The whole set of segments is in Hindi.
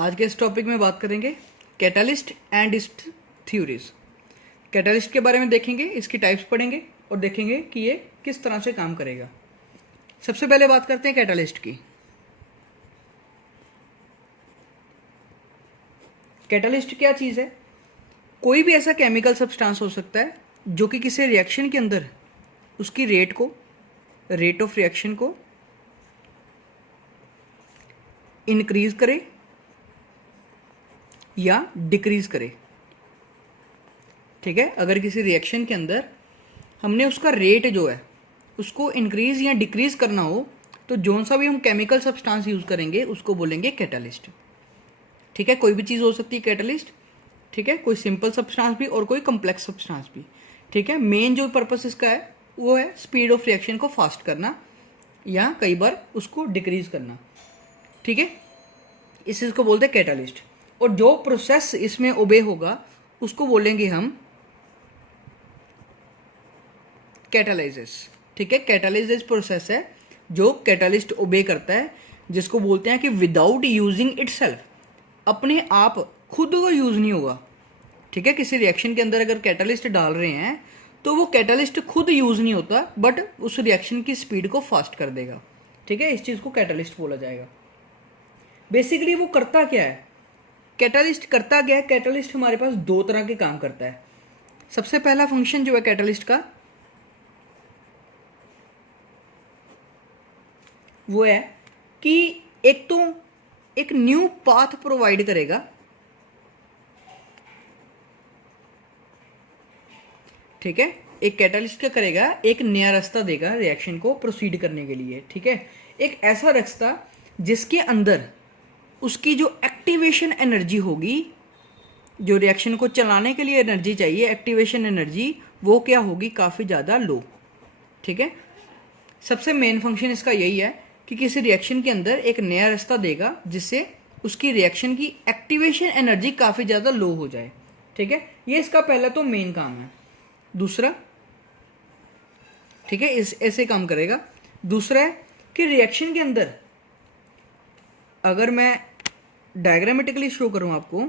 आज के इस टॉपिक में बात करेंगे catalyst and it's theories. Catalyst के बारे में देखेंगे, इसकी टाइप्स पढ़ेंगे और देखेंगे कि ये किस तरह से काम करेगा। सबसे पहले बात करते हैं कैटालिस्ट की। कैटालिस्ट क्या चीज़ है? कोई भी ऐसा केमिकल सब्सटेंस हो सकता है जो कि किसी रिएक्शन के अंदर उसकी रेट ऑफ रिएक्शन को इंक्रीज करे या डिक्रीज करे। ठीक है, अगर किसी रिएक्शन के अंदर हमने उसका रेट जो है उसको इंक्रीज या डिक्रीज करना हो तो जौन सा भी हम केमिकल सब्सटेंस यूज करेंगे उसको बोलेंगे कैटालिस्ट। ठीक है, कोई भी चीज़ हो सकती है कैटालिस्ट। ठीक है, कोई सिंपल सब्सटेंस भी और कोई कॉम्प्लेक्स सब्सटेंस भी। ठीक है, मेन जो पर्पस इसका है वो है स्पीड ऑफ रिएक्शन को फास्ट करना या कई बार उसको डिक्रीज करना। ठीक है, इस चीज़ को बोलते हैं कैटालिस्ट। और जो प्रोसेस इसमें ओबे होगा उसको बोलेंगे हम कैटालाइसिस। ठीक है, कैटालाइसिस प्रोसेस है जो कैटालिस्ट ओबे करता है, जिसको बोलते हैं कि विदाउट यूजिंग इटसेल्फ, अपने आप खुद को यूज नहीं होगा। ठीक है, किसी रिएक्शन के अंदर अगर कैटालिस्ट डाल रहे हैं तो वो कैटालिस्ट खुद यूज नहीं होता, बट उस रिएक्शन की स्पीड को फास्ट कर देगा। ठीक है, इस चीज को कैटालिस्ट बोला जाएगा। बेसिकली वो करता क्या है? कैटालिस्ट करता क्या है? कैटालिस्ट हमारे पास दो तरह के काम करता है। सबसे पहला फंक्शन जो है कैटालिस्ट का वो है कि एक तो एक न्यू पाथ प्रोवाइड करेगा। ठीक है, एक कैटालिस्ट क्या करेगा? एक नया रास्ता देगा रिएक्शन को प्रोसीड करने के लिए। ठीक है, एक ऐसा रास्ता जिसके अंदर उसकी जो एक्टिवेशन एनर्जी होगी, जो रिएक्शन को चलाने के लिए एनर्जी चाहिए, एक्टिवेशन एनर्जी, वो क्या होगी? काफ़ी ज़्यादा लो। ठीक है, सबसे मेन फंक्शन इसका यही है कि किसी रिएक्शन के अंदर एक नया रास्ता देगा जिससे उसकी रिएक्शन की एक्टिवेशन एनर्जी काफ़ी ज़्यादा लो हो जाए। ठीक है, ये इसका पहला तो मेन काम है। दूसरा, ठीक है, इस ऐसे काम करेगा। दूसरा है कि रिएक्शन के अंदर अगर मैं डायग्रामेटिकली शो करूं आपको,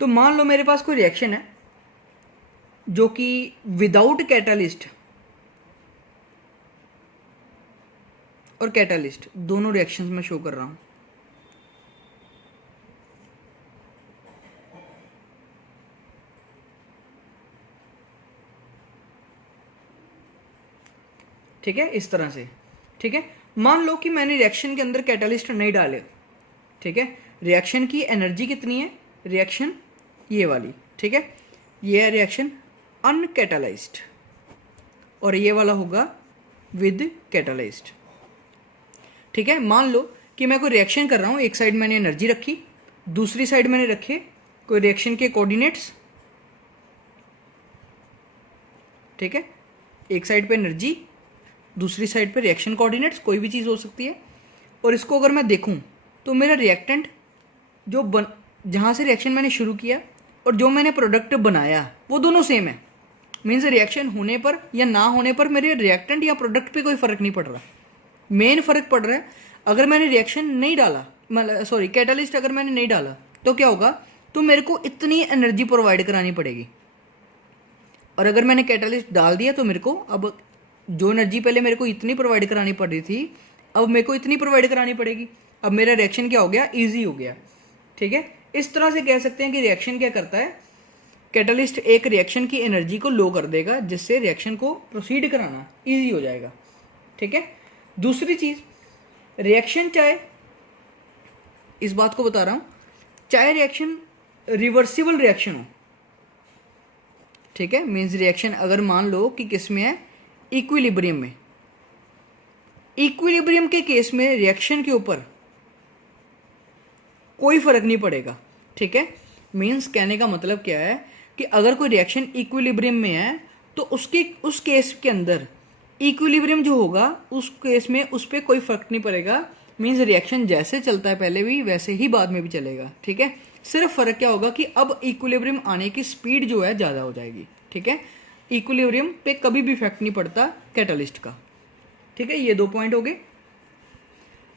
तो मान लो मेरे पास कोई रिएक्शन है जो कि विदाउट कैटालिस्ट और कैटालिस्ट दोनों रिएक्शंस में शो कर रहा हूं। ठीक है, इस तरह से। ठीक है, मान लो कि मैंने रिएक्शन के अंदर कैटालिस्ट नहीं डाले। ठीक है, रिएक्शन की एनर्जी कितनी है? रिएक्शन ये वाली। ठीक है, ये है रिएक्शन अनकैटालाइज्ड और ये वाला होगा विद कैटालाइज्ड। ठीक है, मान लो कि मैं कोई रिएक्शन कर रहा हूँ, एक साइड मैंने एनर्जी रखी, दूसरी साइड मैंने रखे कोई रिएक्शन के कोऑर्डिनेट्स। ठीक है, एक साइड पे एनर्जी, दूसरी साइड पे रिएक्शन कोऑर्डिनेट्स, कोई भी चीज़ हो सकती है। और इसको अगर मैं देखूं तो मेरा रिएक्टेंट जो जहाँ से रिएक्शन मैंने शुरू किया और जो मैंने प्रोडक्ट बनाया वो दोनों सेम है। मीन्स रिएक्शन होने पर या ना होने पर मेरे रिएक्टेंट या प्रोडक्ट पे कोई फ़र्क नहीं पड़ रहा। मेन फ़र्क पड़ रहा है अगर मैंने रिएक्शन नहीं डाला, मतलब सॉरी कैटालिस्ट अगर मैंने नहीं डाला तो क्या होगा? तो मेरे को इतनी एनर्जी प्रोवाइड करानी पड़ेगी। और अगर मैंने कैटालिस्ट डाल दिया तो मेरे को अब जो एनर्जी पहले मेरे को इतनी प्रोवाइड करानी पड़ रही थी, अब मेरे को इतनी प्रोवाइड करानी पड़ेगी। अब मेरा रिएक्शन क्या हो गया? इजी हो गया। ठीक है, इस तरह से कह सकते हैं कि रिएक्शन क्या करता है? कैटालिस्ट एक रिएक्शन की एनर्जी को लो कर देगा जिससे रिएक्शन को प्रोसीड कराना इजी हो जाएगा। ठीक है, दूसरी चीज, रिएक्शन चाहे, इस बात को बता रहा हूं, चाहे रिएक्शन रिवर्सिबल रिएक्शन हो। ठीक है, मीन्स रिएक्शन अगर मान लो कि किस में है? इक्विलिब्रियम में। इक्विलिब्रियम के केस में रिएक्शन के ऊपर कोई फर्क नहीं पड़ेगा। ठीक है, मीन्स कहने का मतलब क्या है कि अगर कोई रिएक्शन इक्विलिब्रियम में है तो उस केस के अंदर इक्विलिब्रियम जो होगा उस केस में उस पर कोई फर्क नहीं पड़ेगा। मीन्स रिएक्शन जैसे चलता है पहले भी वैसे ही बाद में भी चलेगा। ठीक है, सिर्फ फर्क क्या होगा कि अब इक्विलिब्रियम आने की स्पीड जो है ज़्यादा हो जाएगी। ठीक है, इक्विलिब्रियम पे कभी भी इफेक्ट नहीं पड़ता कैटालिस्ट का। ठीक है, ये दो पॉइंट हो गए।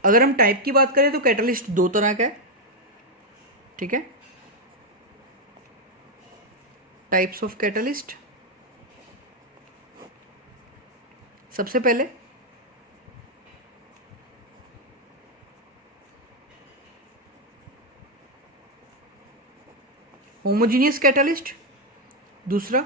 अगर हम टाइप की बात करें तो कैटालिस्ट दो तरह का है, ठीक है। टाइप्स ऑफ कैटलिस्ट, सबसे पहले होमोजीनियस कैटलिस्ट, दूसरा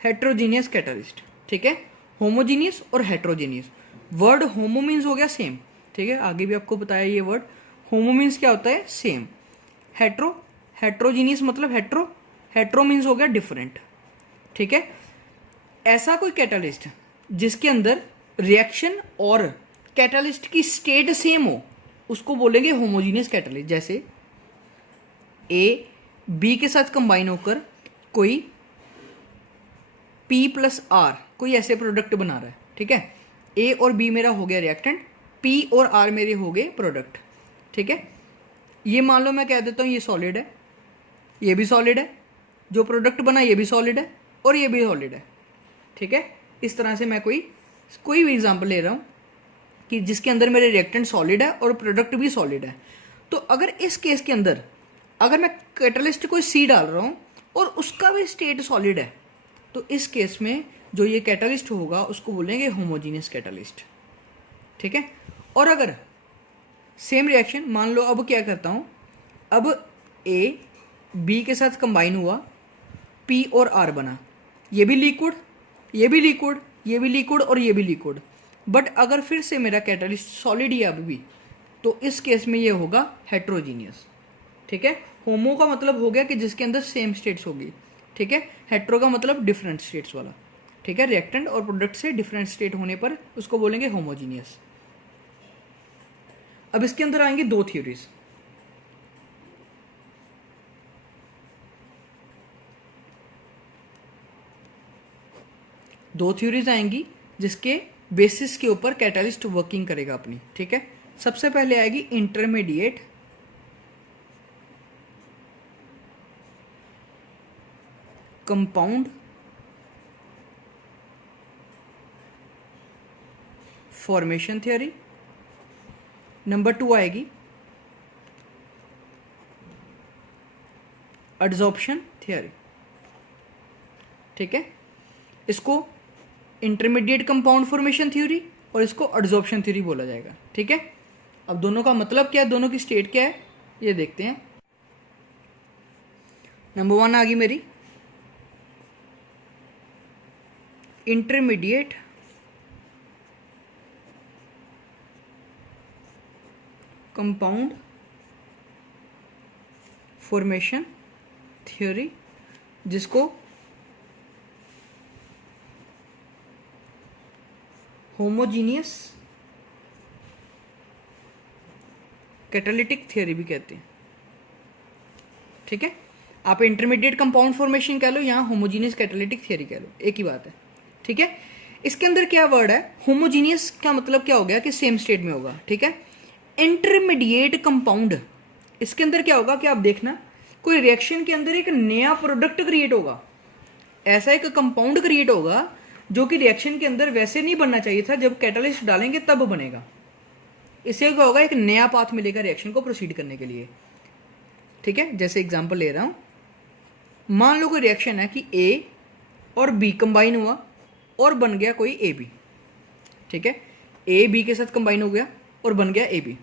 हेट्रोजीनियस कैटलिस्ट। ठीक है, होमोजीनियस और हेट्रोजीनियस। वर्ड होमो मीन्स हो गया सेम, ठीक है, आगे भी आपको बताया ये वर्ड। होमो मीन्स क्या होता है, सेम। हेट्रो, हेट्रोजीनियस मतलब हेट्रो, हेट्रो मीन्स हो गया डिफरेंट। ठीक है, ऐसा कोई कैटलिस्ट जिसके अंदर रिएक्शन और कैटलिस्ट की स्टेट सेम हो उसको बोलेंगे होमोजीनियस कैटलिस्ट। जैसे ए बी के साथ कंबाइन होकर कोई P प्लस आर कोई ऐसे प्रोडक्ट बना रहा है। ठीक है, ए और बी मेरा हो गया रिएक्टेंट, P और R मेरे हो गए प्रोडक्ट। ठीक है, ये मान लो मैं कह देता हूँ ये सॉलिड है, ये भी सॉलिड है, जो प्रोडक्ट बना ये भी सॉलिड है और ये भी सॉलिड है। ठीक है, इस तरह से मैं कोई भी एग्जांपल ले रहा हूँ कि जिसके अंदर मेरे रिएक्टेंट सॉलिड है और प्रोडक्ट भी सॉलिड है। तो अगर इस केस के अंदर अगर मैं कैटलिस्ट कोई C डाल रहा हूँ और उसका भी स्टेट सॉलिड है तो इस केस में जो ये कैटलिस्ट होगा उसको बोलेंगे होमोजीनियस कैटलिस्ट। ठीक है, और अगर सेम रिएक्शन मान लो, अब क्या करता हूँ, अब ए बी के साथ कंबाइन हुआ, P और R बना, ये भी लिक्विड, ये भी लिक्विड, ये भी लिक्विड और ये भी लिक्विड। बट अगर फिर से मेरा कैटलिस्ट सॉलिड ही अब भी, तो इस केस में ये होगा हेट्रोजीनियस। ठीक है, होमो का मतलब हो गया कि जिसके अंदर सेम स्टेट्स होगी। ठीक है, हेट्रो का मतलब डिफरेंट स्टेट्स वाला। ठीक है, रिएक्टेंट और प्रोडक्ट से डिफरेंट स्टेट होने पर उसको बोलेंगे होमोजीनियस। अब इसके अंदर आएंगे दो थ्योरीज। दो थ्योरीज आएंगी जिसके बेसिस के ऊपर कैटलिस्ट वर्किंग करेगा अपनी। ठीक है, सबसे पहले आएगी intermediate compound formation theory. Number 2 आएगी एडजॉर्प्शन थ्योरी। ठीक है, इसको इंटरमीडिएट कंपाउंड फॉर्मेशन थ्योरी और इसको एडजॉर्प्शन थ्योरी बोला जाएगा। ठीक है, अब दोनों का मतलब क्या है, दोनों की स्टेट क्या है ये देखते हैं। नंबर 1 आ गई मेरी इंटरमीडिएट कंपाउंड फॉर्मेशन थ्योरी, जिसको होमोजीनियस कैटालिटिक थ्योरी भी कहते हैं। ठीक है, आप इंटरमीडिएट कंपाउंड फॉर्मेशन कह लो, यहाँ होमोजीनियस कैटालिटिक थ्योरी कह लो, एक ही बात है। ठीक है, इसके अंदर क्या वर्ड है, होमोजीनियस का मतलब क्या हो गया कि सेम स्टेट में होगा। ठीक है, इंटरमीडिएट कंपाउंड, इसके अंदर क्या होगा कि आप देखना कोई रिएक्शन के अंदर एक नया प्रोडक्ट क्रिएट होगा, ऐसा एक कंपाउंड क्रिएट होगा जो कि रिएक्शन के अंदर वैसे नहीं बनना चाहिए था, जब कैटलिस्ट डालेंगे तब बनेगा। इससे क्या होगा, एक नया पाथ मिलेगा रिएक्शन को प्रोसीड करने के लिए। ठीक है, जैसे एग्जांपल ले रहा हूं, मान लो कोई रिएक्शन है कि ए और बी कंबाइन हुआ और बन गया कोई ए बी। ठीक है, ए बी के साथ कंबाइन हो गया और बन गया ए बी।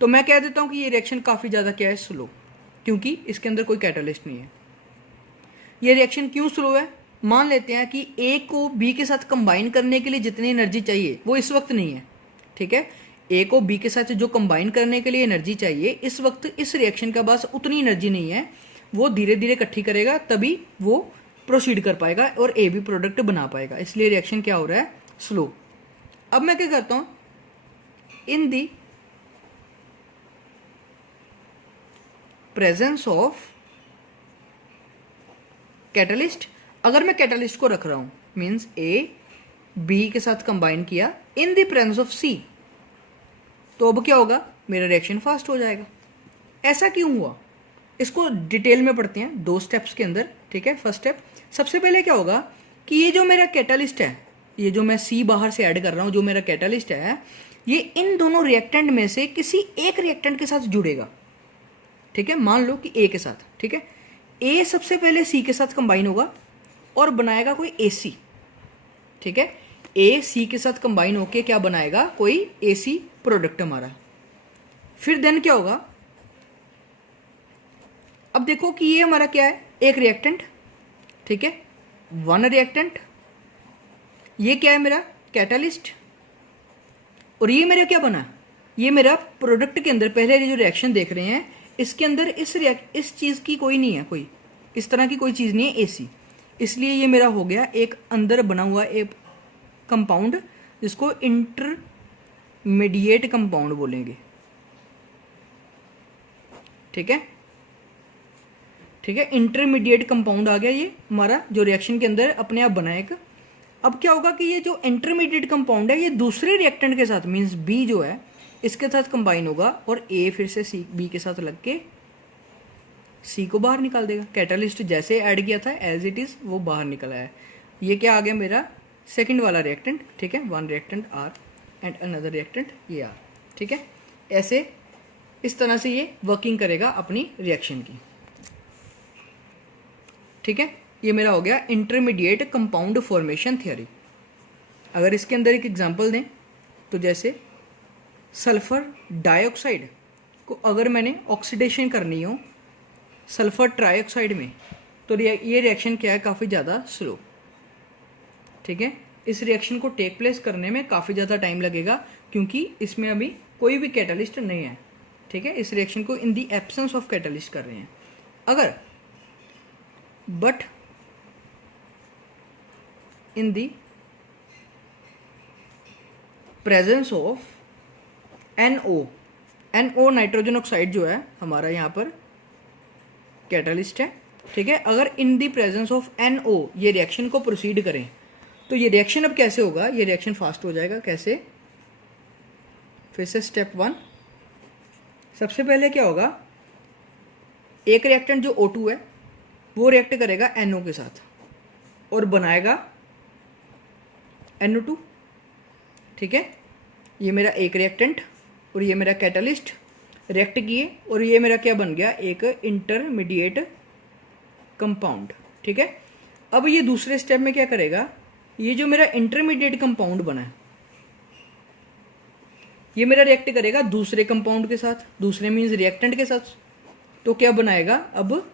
तो मैं कह देता हूं कि ये रिएक्शन काफ़ी ज़्यादा क्या है, स्लो, क्योंकि इसके अंदर कोई कैटलिस्ट नहीं है। ये रिएक्शन क्यों स्लो है, मान लेते हैं कि ए को बी के साथ कंबाइन करने के लिए जितनी एनर्जी चाहिए वो इस वक्त नहीं है। ठीक है, ए को बी के साथ जो कंबाइन करने के लिए एनर्जी चाहिए इस वक्त इस रिएक्शन के पास उतनी एनर्जी नहीं है, वो धीरे धीरे इकट्ठी करेगा तभी वो प्रोसीड कर पाएगा और ए बी प्रोडक्ट बना पाएगा, इसलिए रिएक्शन क्या हो रहा है, स्लो। अब मैं क्या करता हूं, इन दी प्रेजेंस ऑफ कैटलिस्ट, अगर मैं कैटलिस्ट को रख रहा हूं मीन्स ए बी के साथ कंबाइन किया इन द प्रेजेंस ऑफ सी, तो अब क्या होगा, मेरा रिएक्शन फास्ट हो जाएगा। ऐसा क्यों हुआ, इसको डिटेल में पढ़ते हैं 2 स्टेप्स के अंदर। ठीक है, फर्स्ट स्टेप, सबसे पहले क्या होगा कि ये जो मेरा कैटालिस्ट है, ये जो मैं सी बाहर से ऐड कर रहा हूँ, जो मेरा कैटालिस्ट है, ये इन दोनों रिएक्टेंट में से किसी एक रिएक्टेंट के साथ जुड़ेगा। ठीक है, मान लो कि ए के साथ। ठीक है, ए सबसे पहले सी के साथ कंबाइन होगा और बनाएगा कोई एसी। ठीक है, ए सी के साथ कंबाइन होके क्या बनाएगा, कोई एसी प्रोडक्ट हमारा। फिर देन क्या होगा, अब देखो कि ये हमारा क्या है, एक रिएक्टेंट। ठीक है, वन रिएक्टेंट। ये क्या है, मेरा कैटालिस्ट। और ये मेरा क्या बना, ये मेरा प्रोडक्ट के अंदर पहले जो रिएक्शन देख रहे हैं, इसके अंदर इस चीज़ की कोई नहीं है, कोई इस तरह की कोई चीज़ नहीं है, एसी। इसलिए ये मेरा हो गया एक अंदर बना हुआ एक कंपाउंड, जिसको इंटरमीडिएट कंपाउंड बोलेंगे। ठीक है, ठीक है, इंटरमीडिएट कंपाउंड आ गया ये हमारा, जो रिएक्शन के अंदर अपने आप बना एक। अब क्या होगा कि ये जो इंटरमीडिएट कंपाउंड है, ये दूसरे रिएक्टेंट के साथ, मींस बी जो है, इसके साथ कंबाइन होगा और ए फिर से सी बी के साथ लग के सी को बाहर निकाल देगा। कैटालिस्ट जैसे ऐड किया था एज इट इज़ वो बाहर निकल आया है। ये क्या आ गया, मेरा सेकंड वाला रिएक्टेंट। ठीक है, one reactant R and another reactant ये आर। ठीक है, ऐसे इस तरह से ये वर्किंग करेगा अपनी रिएक्शन की। ठीक है, ये मेरा हो गया इंटरमीडिएट कंपाउंड फॉर्मेशन थ्योरी। अगर इसके अंदर एक एग्जांपल दें तो जैसे सल्फर डाइऑक्साइड को अगर मैंने ऑक्सीडेशन करनी हो सल्फर ट्राइऑक्साइड में, तो ये रिएक्शन क्या है, काफ़ी ज़्यादा स्लो। ठीक है, इस रिएक्शन को टेक प्लेस करने में काफ़ी ज़्यादा टाइम लगेगा, क्योंकि इसमें अभी कोई भी कैटालिस्ट नहीं है। ठीक है, इस रिएक्शन को इन दी एब्सेंस ऑफ कैटालिस्ट कर रहे हैं। अगर but in the presence of NO, NO nitrogen oxide जो है हमारा यहाँ पर कैटालिस्ट है। ठीक है, अगर इन दी प्रेजेंस ऑफ NO ये रिएक्शन को प्रोसीड करें, तो ये रिएक्शन अब कैसे होगा, ये रिएक्शन फास्ट हो जाएगा। कैसे, फिर से स्टेप वन। सबसे पहले क्या होगा, एक रिएक्टेंट जो O2 है वो रिएक्ट करेगा NO के साथ और बनाएगा NO2। ठीक है, ये मेरा एक रिएक्टेंट और ये मेरा कैटालिस्ट रिएक्ट किए और ये मेरा क्या बन गया, एक इंटरमीडिएट कंपाउंड। ठीक है, अब ये दूसरे स्टेप में क्या करेगा, ये जो मेरा इंटरमीडिएट कंपाउंड बना है ये मेरा रिएक्ट करेगा दूसरे कंपाउंड के साथ, दूसरे मीन्स रिएक्टेंट के साथ। तो क्या बनाएगा, अब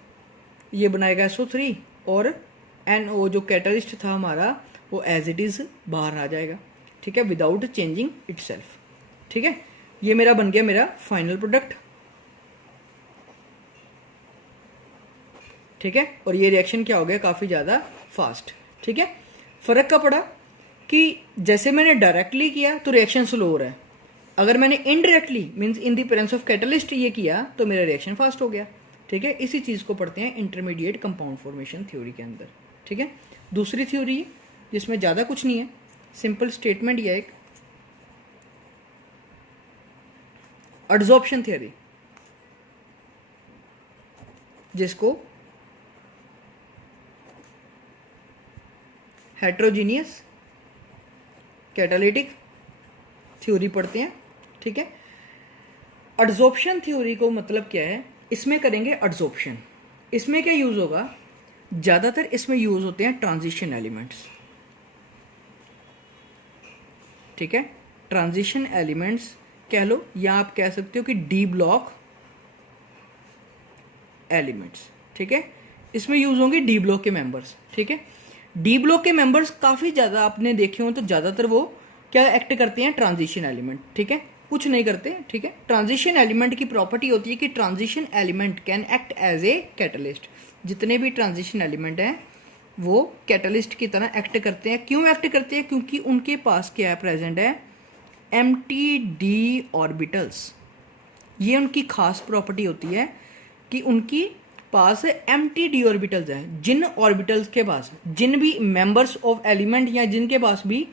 ये बनाएगा SO3 और NO जो कैटालिस्ट था हमारा वो एज इट इज बाहर आ जाएगा। ठीक है, विदाउट चेंजिंग इटसेल्फ। ठीक है, ये मेरा बन गया मेरा फाइनल प्रोडक्ट। ठीक है, और ये रिएक्शन क्या हो गया, काफ़ी ज़्यादा फास्ट। ठीक है, फ़र्क का पड़ा कि जैसे मैंने डायरेक्टली किया तो रिएक्शन स्लो हो रहा है, अगर मैंने indirectly means in the presence of catalyst ये किया तो मेरा रिएक्शन फास्ट हो गया। ठीक है, इसी चीज़ को पढ़ते हैं इंटरमीडिएट कंपाउंड फॉर्मेशन थ्योरी के अंदर। ठीक है, दूसरी थ्योरी जिसमें ज़्यादा कुछ नहीं है, सिंपल स्टेटमेंट यह एक एडजॉर्प्शन थ्योरी, जिसको हेट्रोजीनियस कैटालिटिक थ्योरी पढ़ते हैं। ठीक है, एडजॉर्प्शन थ्योरी को मतलब क्या है, इसमें करेंगे एडजॉर्प्शन। इसमें क्या यूज होगा, ज़्यादातर इसमें यूज होते हैं ट्रांजिशन एलिमेंट्स। ठीक है, ट्रांजिशन एलिमेंट्स कह लो या आप कह सकते हो कि डी ब्लॉक एलिमेंट्स। ठीक है, इसमें यूज होंगे डी ब्लॉक के मेंबर्स। ठीक है, डी ब्लॉक के मेंबर्स काफ़ी ज़्यादा आपने देखे हो तो ज़्यादातर वो क्या एक्ट करते हैं, ट्रांजिशन एलिमेंट। ठीक है, कुछ नहीं करते। ठीक है, ट्रांजिशन एलिमेंट की प्रॉपर्टी होती है कि transition element can act as a catalyst. जितने भी ट्रांजिशन एलिमेंट हैं वो कैटलिस्ट की तरह एक्ट करते हैं। क्यों एक्ट करते हैं, क्योंकि उनके पास क्या है, प्रेजेंट है एम्प्टी डी ऑर्बिटल्स। ये उनकी खास प्रॉपर्टी होती है कि उनकी पास एम्प्टी डी ऑर्बिटल्स हैं। जिन ऑर्बिटल्स के पास, जिन भी मेंबर्स ऑफ एलिमेंट या जिनके पास भी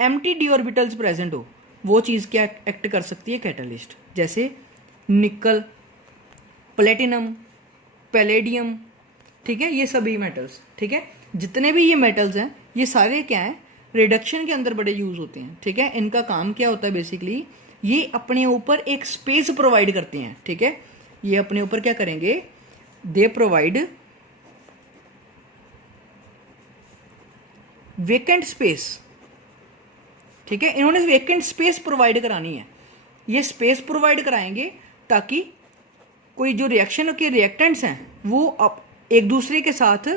एम्प्टी डी ऑर्बिटल्स प्रेजेंट हो, वो चीज़ क्या एक्ट कर सकती है, कैटलिस्ट। जैसे निकल, प्लेटिनम, पैलेडियम। ठीक है, ये सभी मेटल्स। ठीक है, जितने भी ये मेटल्स हैं ये सारे क्या हैं, रिडक्शन के अंदर बड़े यूज़ होते हैं, ठीक है। इनका काम क्या होता है बेसिकली, ये अपने ऊपर एक स्पेस प्रोवाइड करते हैं, ठीक है। ये अपने ऊपर क्या करेंगे, दे प्रोवाइड वेकेंट स्पेस, ठीक है। इन्होंने वेकेंट स्पेस प्रोवाइड करानी है, ये स्पेस प्रोवाइड कराएंगे ताकि कोई जो रिएक्शन के रिएक्टेंट्स हैं वो अब एक दूसरे के साथ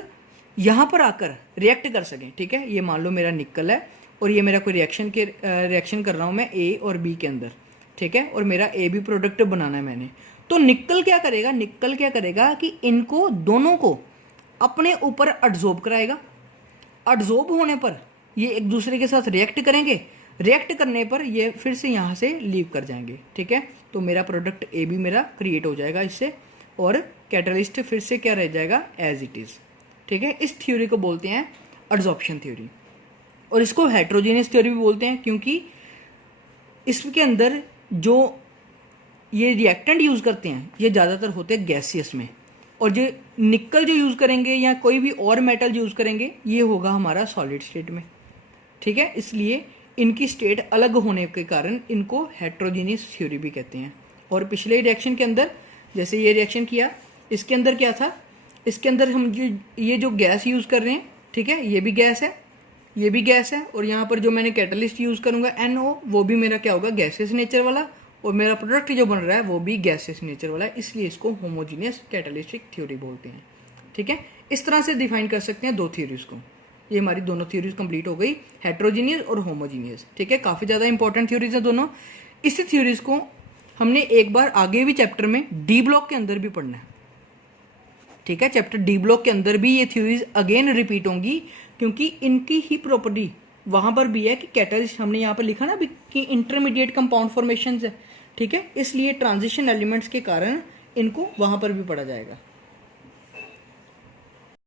यहाँ पर आकर रिएक्ट कर सकें, ठीक है। ये मान लो मेरा निकल है और ये मेरा कोई रिएक्शन कर रहा हूँ मैं ए और बी के अंदर, ठीक है, और मेरा ए बी प्रोडक्ट बनाना है मैंने। तो निकल क्या करेगा कि इनको दोनों को अपने ऊपर एडजॉर्ब कराएगा। एडजॉर्ब होने पर ये एक दूसरे के साथ रिएक्ट करेंगे, रिएक्ट करने पर ये फिर से यहाँ से लीव कर जाएंगे, ठीक है। तो मेरा प्रोडक्ट ए बी मेरा क्रिएट हो जाएगा इससे, और कैटलिस्ट फिर से क्या रह जाएगा, एज इट इज़, ठीक है। इस थ्योरी को बोलते हैं एडजॉर्प्शन थ्योरी, और इसको हेट्रोजेनियस थ्योरी भी बोलते हैं, क्योंकि इसके अंदर जो ये रिएक्टेंट यूज़ करते हैं ये ज़्यादातर होते हैं गैसियस में, और जो निकल जो यूज़ करेंगे या कोई भी और मेटल यूज़ करेंगे ये होगा हमारा सॉलिड स्टेट में, ठीक है। इसलिए इनकी स्टेट अलग होने के कारण इनको हेट्रोजेनियस थ्योरी भी कहते हैं। और पिछले रिएक्शन के अंदर जैसे ये रिएक्शन किया, इसके अंदर क्या था, इसके अंदर हम ये जो गैस यूज़ कर रहे हैं, ठीक है, ये भी गैस है, ये भी गैस है, और यहाँ पर जो मैंने कैटलिस्ट यूज़ करूँगा NO, वो भी मेरा क्या होगा, गैसेस नेचर वाला, और मेरा प्रोडक्ट जो बन रहा है वो भी गैसेस नेचर वाला है, इसलिए इसको होमोजीनियस कैटलिस्टिक थ्योरी बोलते हैं, ठीक है। इस तरह से डिफाइन कर सकते हैं दो थ्योरीज को। ये हमारी दोनों थ्योरीज कंप्लीट हो गई, हेट्रोजीनियस और होमोजीनियस, ठीक है। काफ़ी ज़्यादा इंपॉर्टेंट थ्योरीज है दोनों। इसी थ्योरीज को हमने एक बार आगे भी चैप्टर में डी ब्लॉक के अंदर भी पढ़ना है, ठीक है। चैप्टर डी ब्लॉक के अंदर भी ये थ्योरीज अगेन रिपीट होंगी, क्योंकि इनकी ही प्रॉपर्टी वहाँ पर भी है कि कैटलिस्ट, हमने यहाँ पर लिखा ना अभी कि इंटरमीडिएट कंपाउंड फॉर्मेशन है, ठीक है। इसलिए ट्रांजिशन एलिमेंट्स के कारण इनको वहाँ पर भी पढ़ा जाएगा।